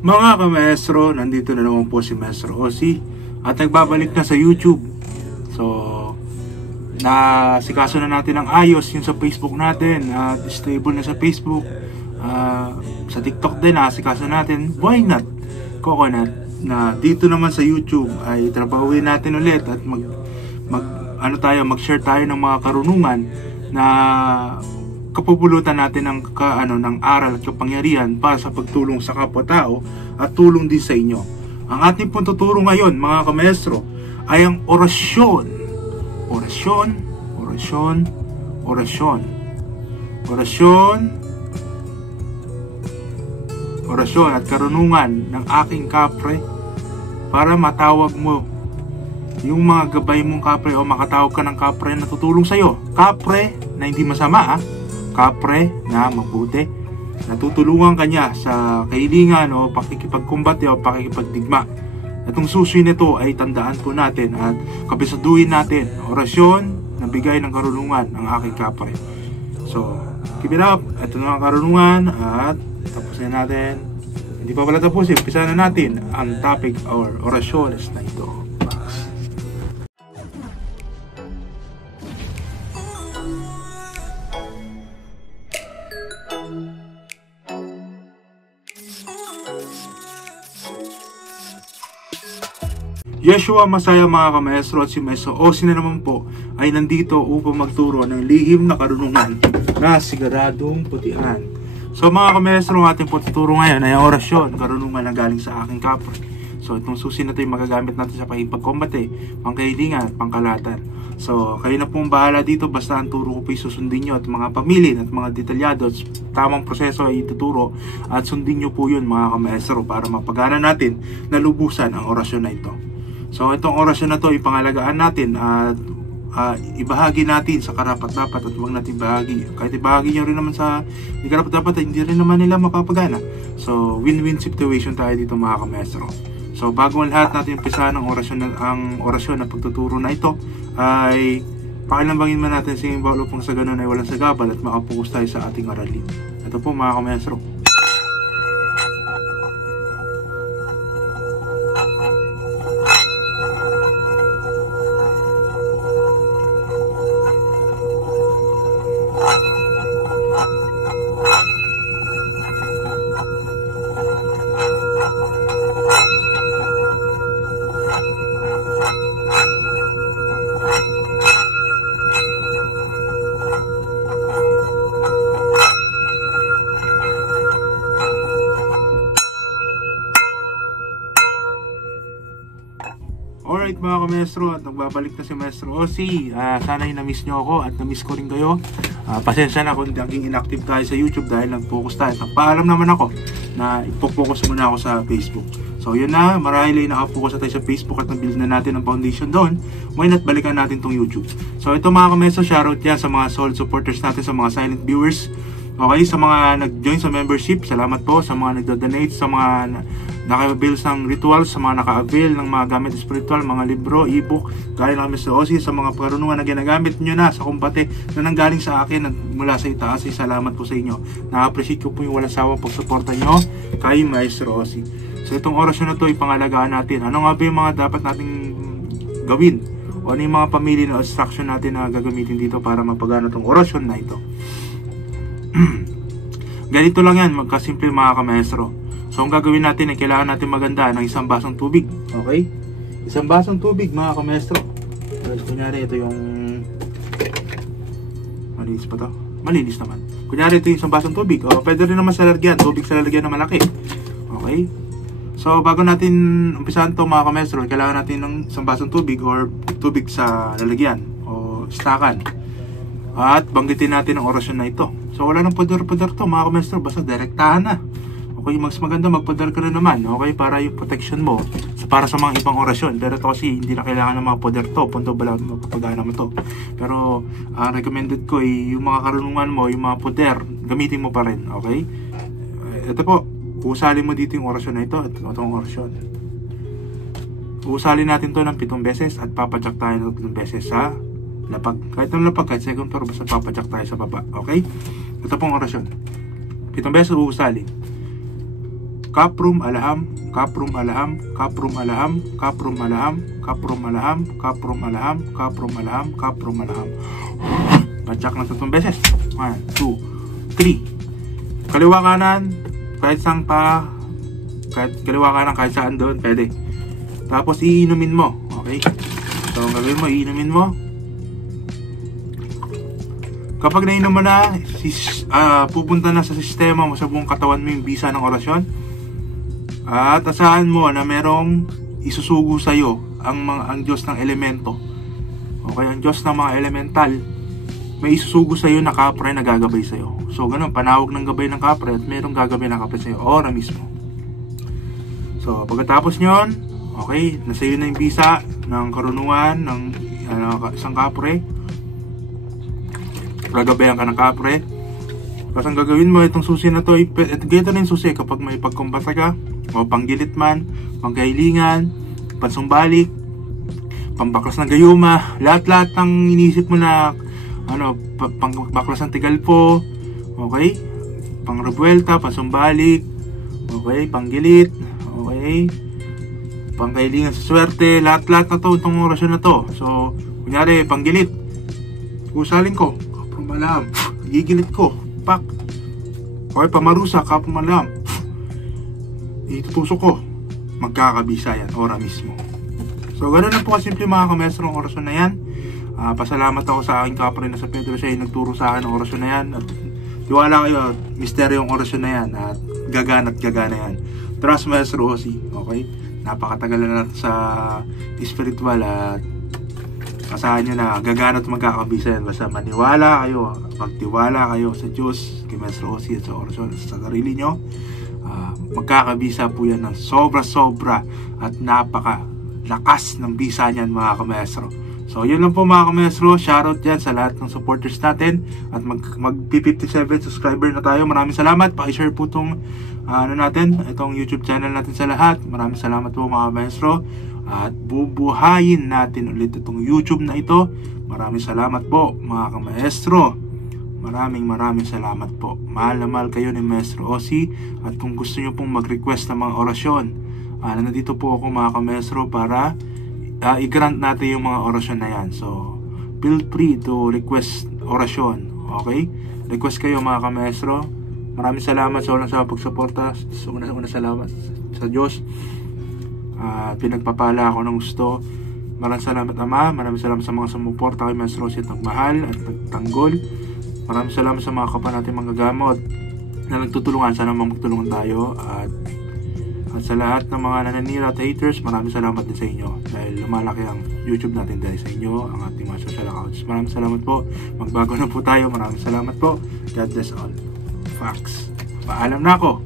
Mga kamaestro, nandito na naman po si Maestro Ozzy at nagbabalik na sa YouTube. So, nasikaso na natin ang ayos yung sa Facebook natin at stable na sa Facebook. Sa TikTok din nasikaso natin. Why not Coconut na dito naman sa YouTube ay trabawin natin ulit at mag-share tayo ng mga karunungan na kapupulutan natin ng aral at kapangyarihan para sa pagtulong sa kapwa-tao at tulong din sa inyo. Ang ating pong tuturo ngayon, mga kamaestro, ay ang orasyon. Orasyon, orasyon, orasyon. Orasyon, orasyon at karunungan ng aking kapre para matawag mo yung mga gabay mong kapre o makatawag ka ng kapre na tutulong sa'yo. Kapre na hindi masama, kapre na mabuti, natutulungan kanya sa kahilingan o pakikipagkumbate o pakikipagdigma. Itong susi nito ay tandaan po natin at kabisaduhin natin. Orasyon na bigay ng karunungan ng aking kapre. So, keep it up. Ito na ang karunungan at tapusin natin. Hindi pa pala tapusin, umpisa na natin ang topic or orasyones na ito. Yeshua Masaya, mga kamaestro, at si Maestro Ozzy na naman po ay nandito upang magturo ng lihim na karunungan na siguradong putihan. So mga kamaestro, ang ating tuturo ngayon ay orasyon, karunungan na galing sa aking kapre. So itong susi na ito yung magagamit natin sa pakipagkombate, pangkahilingan at pangkalatan. So kayo na pong bahala dito, basta ang turo ko po susundin nyo at mga pamilin at mga detalyado at tamang proseso ay ituturo at sundin nyo po yun, mga kamaestro, para mapagana natin na lubusan ang orasyon na ito. So itong orasyon na to ipangalagaan natin at ibahagi natin sa karapat-dapat at huwag natin ibahagi. Kahit ibahagi nyo rin naman sa hindi karapat-dapat, hindi rin naman nila mapapagana. So win-win situation tayo dito, mga kamaestro. So bago ang lahat natin umpisahan ang orasyon na pagtuturo na ito ay pakilambangin man natin sa imbaw upang sa ganun ay walang sagabal at makapokus tayo sa ating aralin. Ito po, mga kamaestro. Alright, mga kamaestro, at nagbabalik na si Maestro Ozzy. Sana'y na-miss nyo ako at na-miss ko rin kayo. Pasensya na kung naging inactive tayo sa YouTube dahil nag-focus tayo. Paalam naman ako na ipo-focus muna ako sa Facebook. So yun na, marahil ay nakapokus na tayo sa Facebook at na-build na natin ang foundation doon. Why not balikan natin tong YouTube. So ito, mga kamaestro, shoutout yan sa mga solid supporters natin, sa mga silent viewers. Okay, sa mga nag-join sa membership, salamat po. Sa mga nagdo-donate, sa mga naka-avail ng rituals, sa mga naka-avail ng mga gamit spiritual, mga libro, e-book, galing kami sa Ozzy, sa mga karunungan na ginagamit nyo na sa kumpate na nanggaling sa akin at mula sa itaas, ay salamat po sa inyo. Na-appreciate ko po yung walang sawang pagsuporta nyo kay Maestro Ozzy. So itong orasyon na to, ipangalagaan natin. Ano nga ba yung mga dapat nating gawin? O ano yung mga pamili na instruction natin na gagamitin dito para mapagana itong orasyon na ito? Ganito lang yan, magkasimple, mga kamaestro. So ang gagawin natin ay kailangan natin maganda ng isang basong tubig. Okay? Isang basong tubig, mga kamaestro. Kunyari ito yung malinis pa to? Malinis naman. Kunyari ito yung isang basong tubig. O pwede rin naman sa lalagyan, tubig sa lalagyan na malaki. Okay? So bago natin umpisahan to, mga kamaestro, kailangan natin ng isang basong tubig or tubig sa lalagyan o stakan. At banggitin natin ang orasyon na ito. So wala nang poder-poder to, mga kamaestro, basta direktahan na. Okay, mas maganda magpoder ka na naman, okay, para yung protection mo para sa mga ibang orasyon. Pero ito kasi hindi na kailangan ng mga poder to, punto bala mapapagana mo to. Pero recommended ko yung mga karunungan mo, yung mga poder, gamitin mo pa rin, okay? Ito po, usalin mo dito yung orasyon na ito at itong orasyon. Usalin natin to ng 7 beses at papadyak tayo ng 3 beses sa lapag. Kahit ng lapag, kahit second floor, basta papadyak tayo sa baba, okay? Ito pong orasyon. 7 beses uusalin. Kaprum alaham, kaprum alaham, kaprum alaham, kaprum alaham, kaprum alaham, kaprum alaham, kaprum alaham, kaprum alaham. Patsak ng 3 beses. 1, 2, 3. Kaliwa kanan, kahit saan pa, kahit kaliwa kanan, kahit saan doon, pwede. Tapos iinumin mo, okay? So ang gagawin mo, iinumin mo. Kapag nainom mo na, pupunta na sa sistema mo, sa buong katawan mo yung bisa ng orasyon. At asahan mo na merong isusugo sa iyo ang Diyos ng elemento. Okay, ang Diyos ng mga elemental. May isusugo sa iyo na kapre na gagabay sa iyo. So ganun, panawag ng gabay ng kapre at merong gagabay ng kapre sa iyo, ora mismo. So pagkatapos nyon, okay, nasa iyo na yung bisa ng karunungan ng isang kapre. Gagabayan ka ng kapre. Tapos ang gagawin mo, itong susi na to, ganito na yung susi kapag may pagkumbasa ka, o panggilit man, pangkahilingan, pansumbalik, pambaklas ng gayuma, lahat-lahat ng inisip mo na pangbaklas ng tigalpo, okay, pangrebuelta, pansumbalik, okay, panggilit, okay, pangkahilingan sa swerte, lahat-lahat na to, itong orasyon na to. So kunyari, panggilit, kusalin ko, kaprumalam, gigilit ko, pak, okay, pamarusa, kaprumalam, itutusok ko, magkakabisa yan, ora mismo. So ganoon na po kasimple mga kamestro ang orasyon na yan. Pasalamat ako sa aking kapre na sa Pedro, siya yung nagturo sa akin ng orasyon na yan. At tiwala kayo, misteryo yung orasyon na yan at gagana yan. Trust Maestro Ozzy, okay? Napakatagal na natin sa spiritual at asahan nyo na gagana at magkakabisa yan. Basta maniwala kayo, magtiwala kayo sa Diyos, kay Maestro Ozzy at sa orasyon sa sarili nyo. Magkakabisa po yan ng sobra-sobra at napaka-lakas ng bisa niyan mga kamestro. So yun lang po mga kamestro, shoutout dyan sa lahat ng supporters natin at mag-57 subscriber na tayo. Maraming salamat, pakishare po itong itong YouTube channel natin sa lahat. Maraming salamat po mga kamestro at bubuhayin natin ulit itong YouTube na ito. Maraming salamat po mga kamestro. Maraming salamat po. Mahal na mahal kayo ni Maestro Ozzy. At kung gusto nyo pong mag-request ng mga orasyon, nandito po ako mga kamestro para i-grant natin yung mga orasyon na yan. So, feel free to request orasyon. Okay? Request kayo mga kamestro. Maraming salamat sa walang pagsuporta. Una salamat sa Diyos. Pinagpapala ako ng gusto. Maraming salamat Ama. Maraming salamat sa mga sumuporta kay Maestro Ozzy at nagmahal at nagtanggol. Maraming salamat sa mga kapwa natin manggagamot na nagtutulungan. Sana magtulungan tayo. At sa lahat ng mga nananira at haters, maraming salamat din sa inyo. Dahil lumalaki ang YouTube natin dahil sa inyo, ang ating mga social accounts. Maraming salamat po. Magbago na po tayo. Maraming salamat po. God bless all. Facts. Paalam na ako.